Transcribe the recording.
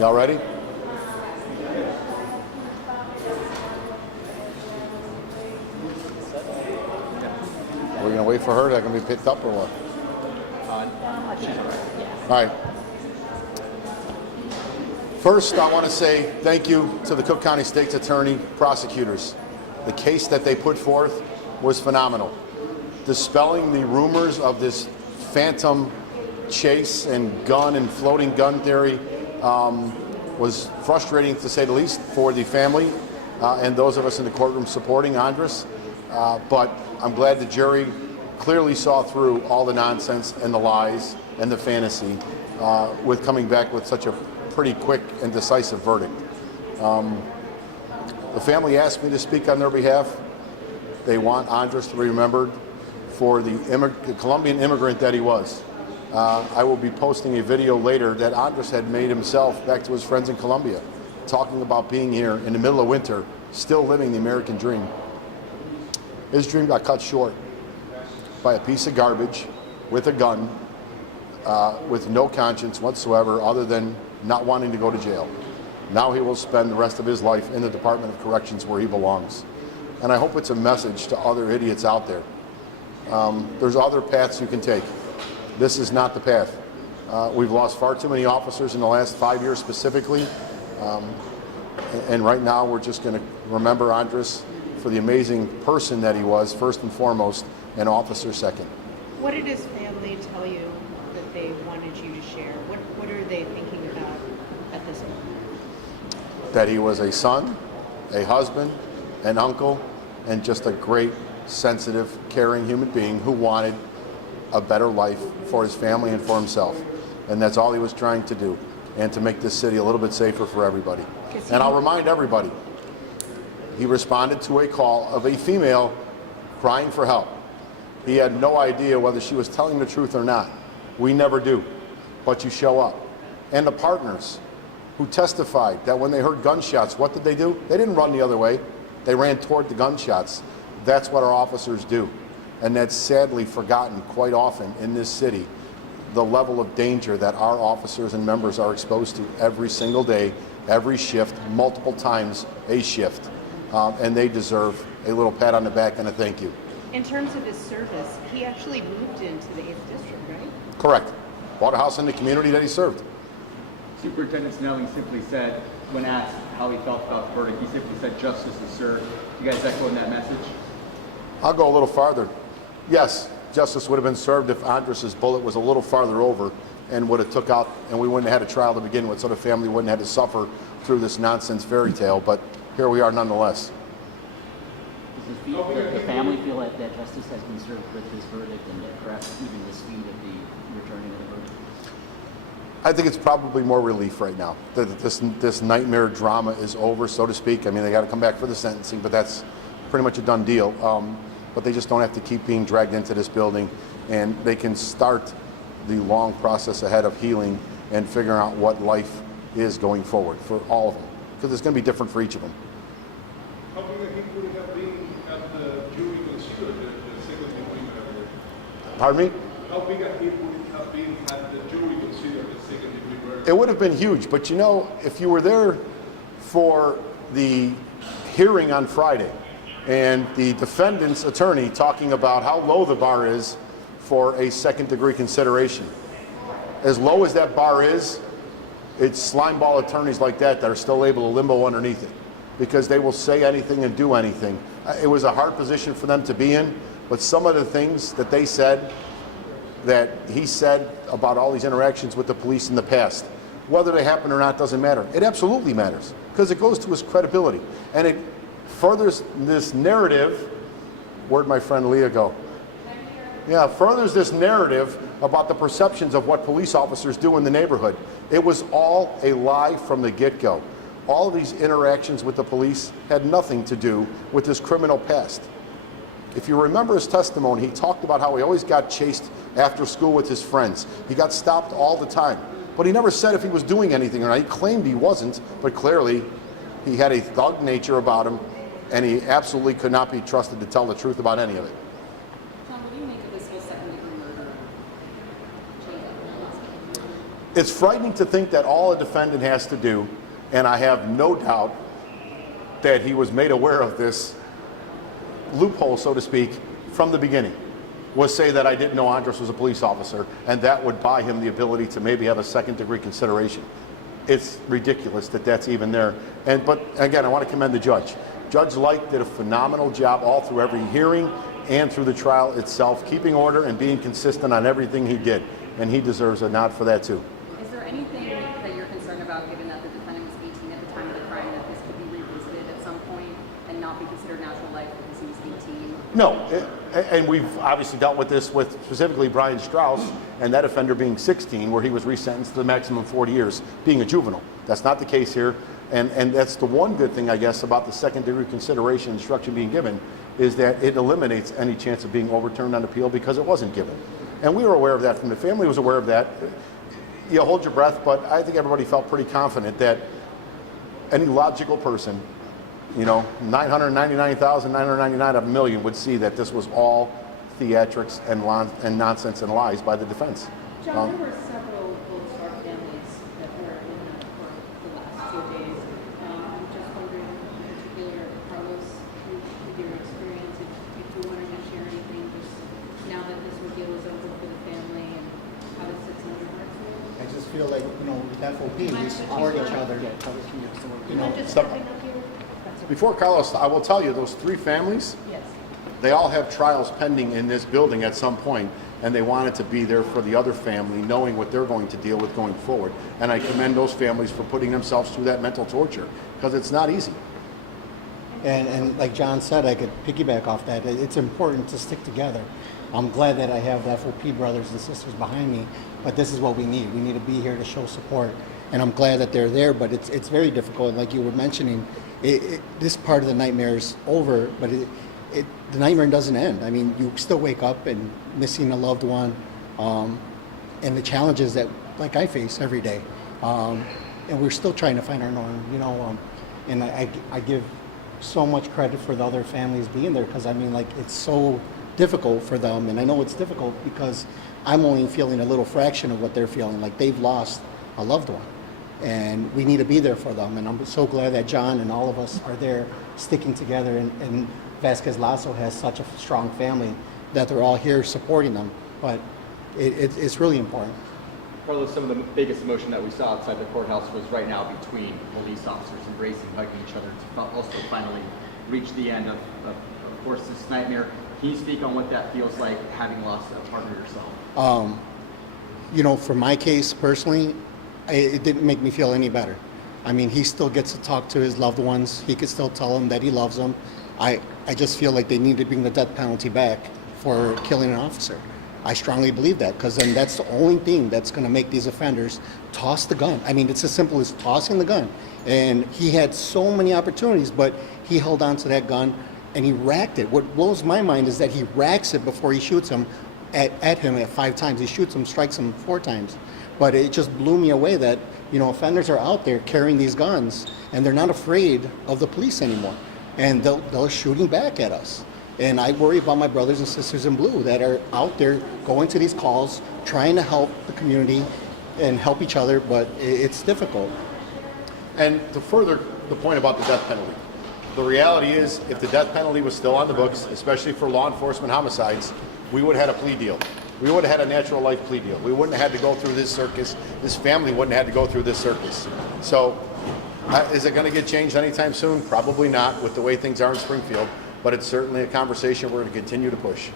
Y'all ready? We're going to wait for her? Is that going to be picked up or what? All right. First, I want to say thank you to the Cook County State's Attorney prosecutors. The case that they put forth was phenomenal. Dispelling the rumors of this phantom chase and gun and floating gun theory was frustrating, to say the least, for the family and those of us in the courtroom supporting Andrés. But I'm glad the jury clearly saw through all the nonsense and the lies and the fantasy with coming back with such a pretty quick and decisive verdict. The family asked me to speak on their behalf. They want Andrés to be remembered for the Colombian immigrant that he was. I will be posting a video later that Andrés had made himself back to his friends in Colombia, talking about being here in the middle of winter, still living the American dream. His dream got cut short by a piece of garbage with a gun, with no conscience whatsoever other than not wanting to go to jail. Now he will spend the rest of his life in the Department of Corrections where he belongs. And I hope it's a message to other idiots out there. There's other paths you can take. This is not the path. We've lost far too many officers in the last 5 years specifically. And right now we're just going to remember Andrés for the amazing person that he was, first and foremost, and officer second. What did his family tell you that they wanted you to share? What are they thinking about at this moment? That he was a son, a husband, an uncle, and just a great, sensitive, caring human being who wanted a better life for his family and for himself. And that's all he was trying to do, and to make this city a little bit safer for everybody. And I'll remind everybody, he responded to a call of a female crying for help. He had no idea whether she was telling the truth or not. We never do, but you show up. And the partners who testified that when they heard gunshots, what did they do? They didn't run the other way. They ran toward the gunshots. That's what our officers do. And that's sadly forgotten quite often in this city, the level of danger that our officers and members are exposed to every single day, every shift, multiple times a shift. And they deserve a little pat on the back and a thank you. In terms of his service, he actually moved into the 8th District, right? Correct. Bought a house in the community that he served. Superintendent Snelling simply said, when asked how he felt about the verdict, he simply said, "Justice is served." You guys echoing that message? I'll go a little farther. Yes, justice would have been served if Andrés' bullet was a little farther over and would have took out, and we wouldn't have had a trial to begin with, so the family wouldn't have had to suffer through this nonsense fairy tale. But here we are nonetheless. Does the family feel that justice has been served with this verdict, and perhaps even the speed of the returning of the verdict? I think it's probably more relief right now that this nightmare drama is over, so to speak. I mean, they got to come back for the sentencing, but that's pretty much a done deal. But they just don't have to keep being dragged into this building, and they can start the long process ahead of healing and figuring out what life is going forward for all of them, because it's going to be different for each of them. How big a hit would it have been at the jury considered the second degree murder? Pardon me? How big a hit would it have been had the jury considered the second degree murder? It would have been huge, but you know, if you were there for the hearing on Friday and the defendant's attorney talking about how low the bar is for a second degree consideration, as low as that bar is, it's slimeball attorneys like that are still able to limbo underneath it, because they will say anything and do anything. It was a hard position for them to be in, but some of the things that they said, that he said about all these interactions with the police in the past, whether they happen or not doesn't matter. It absolutely matters, because it goes to his credibility, and it furthers this narrative. Where'd my friend Leah go? Yeah, furthers this narrative about the perceptions of what police officers do in the neighborhood. It was all a lie from the get-go. All of these interactions with the police had nothing to do with his criminal past. If you remember his testimony, he talked about how he always got chased after school with his friends. He got stopped all the time, but he never said if he was doing anything or not. He claimed he wasn't, but clearly he had a thug nature about him, and he absolutely could not be trusted to tell the truth about any of it. Tom, what do you make of this whole second-degree murder? It's frightening to think that all a defendant has to do, and I have no doubt that he was made aware of this loophole, so to speak, from the beginning, was say that I didn't know Andrés was a police officer, and that would buy him the ability to maybe have a second-degree consideration. It's ridiculous that that's even there. But again, I want to commend the judge. Judge Light did a phenomenal job all through every hearing and through the trial itself, keeping order and being consistent on everything he did, and he deserves a nod for that too. Is there anything that you're concerned about, given that the defendant was 18 at the time of the crime, that this could be revisited at some point and not be considered natural life because he was 18? No, and we've obviously dealt with this with specifically Brian Strauss and that offender being 16, where he was resentenced to the maximum 40 years, being a juvenile. That's not the case here, and that's the one good thing, I guess, about the second-degree consideration instruction being given, is that it eliminates any chance of being overturned on appeal because it wasn't given. And we were aware of that, from the family was aware of that. You hold your breath, but I think everybody felt pretty confident that any logical person, 999,999 out of a million would see that this was all theatrics and nonsense and lies by the defense. John, there were several Gold Star families that were in that court the last 2 days. I'm just wondering, in particular, Carlos, with your experience, if you wanted to share anything, just now that this ordeal is over for the family and how it sits in your heart. I just feel like, with FOP, we support each other. Just Stop. stepping up here? Before Carlos, I will tell you, those 3 families, Yes. they all have trials pending in this building at some point, and they wanted to be there for the other family, knowing what they're going to deal with going forward. And I commend those families for putting themselves through that mental torture, because it's not easy. And like John said, I could piggyback off that. It's important to stick together. I'm glad that I have the FOP brothers and sisters behind me, but this is what we need. We need to be here to show support. And I'm glad that they're there, but it's very difficult. Like you were mentioning, this part of the nightmare is over, but the nightmare doesn't end. I mean, you still wake up and missing a loved one, and the challenges that, like, I face every day. And we're still trying to find our norm, and I give so much credit for the other families being there, because, I mean, like, it's so difficult for them, and I know it's difficult because I'm only feeling a little fraction of what they're feeling. Like, they've lost a loved one, and we need to be there for them. And I'm so glad that John and all of us are there sticking together, and Vásquez Lasso has such a strong family that they're all here supporting them. But it's really important. Carlos, some of the biggest emotion that we saw outside the courthouse was right now between police officers embracing, hugging each other to also finally reach the end of course, this nightmare. Can you speak on what that feels like, having lost a partner yourself? For my case personally, it didn't make me feel any better. I mean, he still gets to talk to his loved ones. He could still tell them that he loves them. I just feel like they need to bring the death penalty back for killing an officer. I strongly believe that, because then that's the only thing that's going to make these offenders toss the gun. I mean, it's as simple as tossing the gun. And he had so many opportunities, but he held on to that gun and he racked it. What blows my mind is that he racks it before he shoots him at him at 5 times. He shoots him, strikes him 4 times. But it just blew me away that, offenders are out there carrying these guns, and they're not afraid of the police anymore. And they're shooting back at us. And I worry about my brothers and sisters in blue that are out there going to these calls, trying to help the community and help each other, but it's difficult. And to further the point about the death penalty, the reality is, if the death penalty was still on the books, especially for law enforcement homicides, we would have had a plea deal. We would have had a natural life plea deal. We wouldn't have had to go through this circus. This family wouldn't have had to go through this circus. So is it going to get changed anytime soon? Probably not, with the way things are in Springfield, but it's certainly a conversation we're going to continue to push.